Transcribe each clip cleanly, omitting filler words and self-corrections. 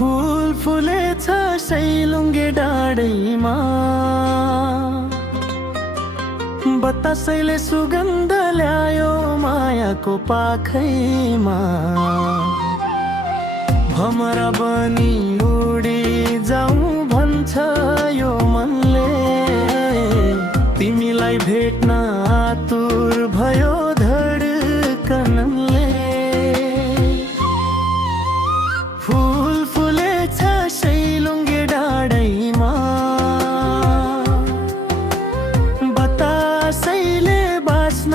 फूल फुलेछ सैलुङ्गे डाँडैमा, बतासैले सुगन्ध ल्यायो मायाको पाखैमा। भमरा बनी उडी जाउँ भन्छ यो मनले, तिमीलाई भेट्न आतुर भयो धडकनले। फूल फुलेछ सैलुङ्गे डाँडैमा, बतासैले बाँच्न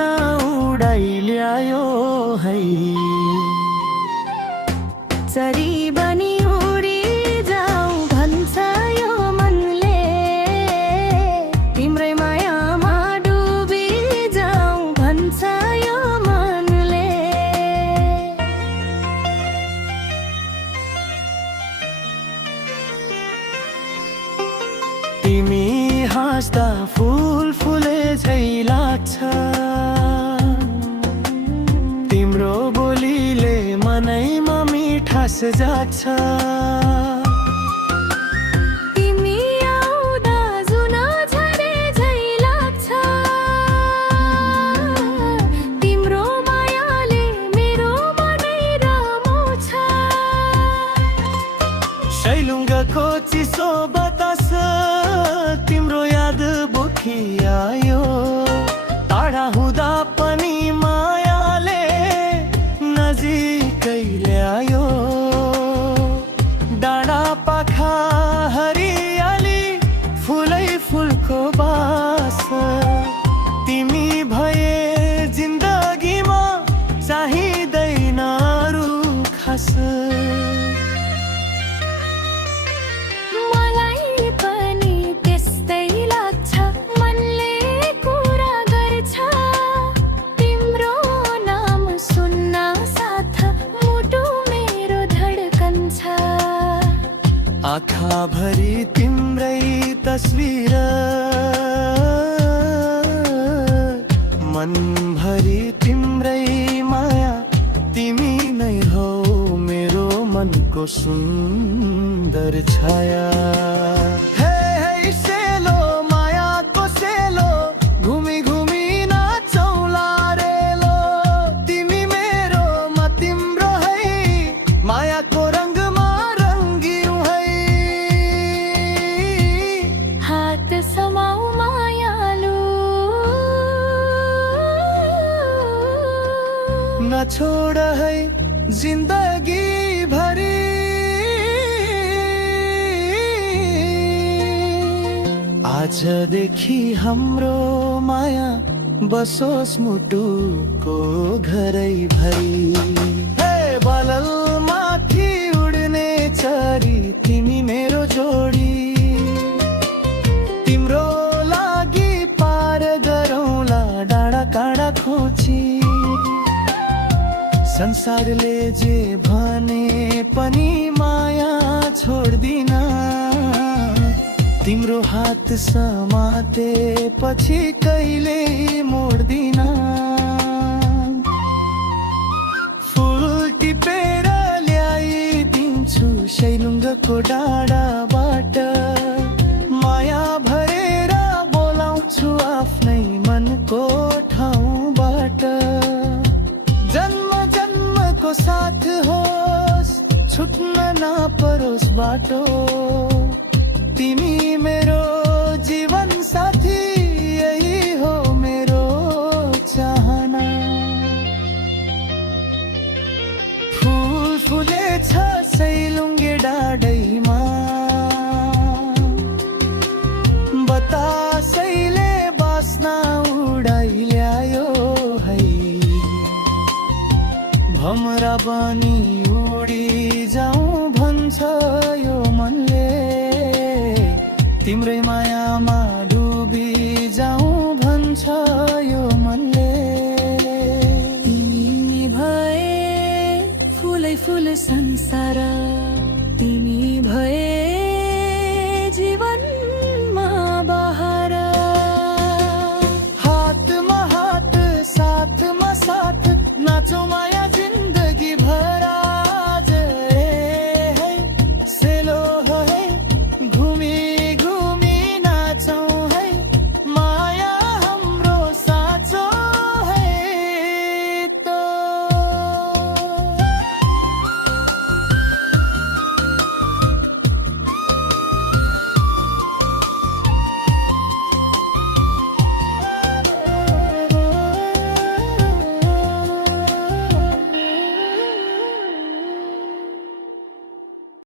उडाइ ल्यायो है। चरी बनी उडी जाऊ भन्छ यो मनले, तिम्रै मायामा डुबी जाऊ भन्छ यो मनले। तिमी हाँस्दा फूल फुले झै लाग्छ, तिम्रो बोलीले मनैमा मिठास जाग्छ। तिमी आउँदा जुन झरे झै लाग्छ, तिम्रो मायाले मेरो मनै रमाउँछ। सैलुङ्गको चिसो बतास तिम्रो याद बोकी आयो, टाढा हुँदा पनि मायाले नजिकै ल्यायो। डाँडा पाखा हरियाली फुलै फुलको बास, तिमी भए जिन्दगीमा चाहिँदैन अरू खास। मलाई पनि त्यस्तै लाग्छ, मनले कुरा गर्छ, तिम्रो नाम सुन्न साथ मुटु मेरो धड्कन्छ। आँखाभरि तिम्रै तस्बिर, मनभरि तिम्रै माया, तिमी नै हौ मेरो मनको सुन्दर छाया। हे हे सेलो मायाको सेलो, घुमी घुमी नाचौँला रेलो, तिमी मेरो म तिम्रो है, मायाको रङ्गमा रङ्गियौँ है। हात समाऊ मायालु, नछोड है जिन्दगी भरि। आजदेखि हाम्रो माया बसोस् मुटुको घरै भरि। हे बलल माथि उड्ने चरी, तिमी मेरो जोडी, तिम्रो लागि पार गरौँला डाँडा काँडा खोची। संसारले जे भने पनि माया छोड्दिन, तिम्रो हात समाते पछि कहिले मोड्दिन। फुल टिपेर ल्याइदिन्छु सैलुङ्गको डाँडाबाट, माया भरेर बोलाउँछु आफ्नै मनको ठाउँबाट। जन्म जन्मको साथ होस्, छुट्न नपरोस् बाटो, तिमी मेरो जीवन साथी, यही हो मेरो चाहना। फूल फुलेछ सैलुङ्गे डाँडैमा, बतासैले बाँच्न उडाइ ल्यायो है। भमरा बनी उडी जाउँ भन्छ यो मनले, तिम्रै मायामा डुबी जाउँ भन्छ यो मनले। तिमी भए फुलै फुल संसार, तिमी भए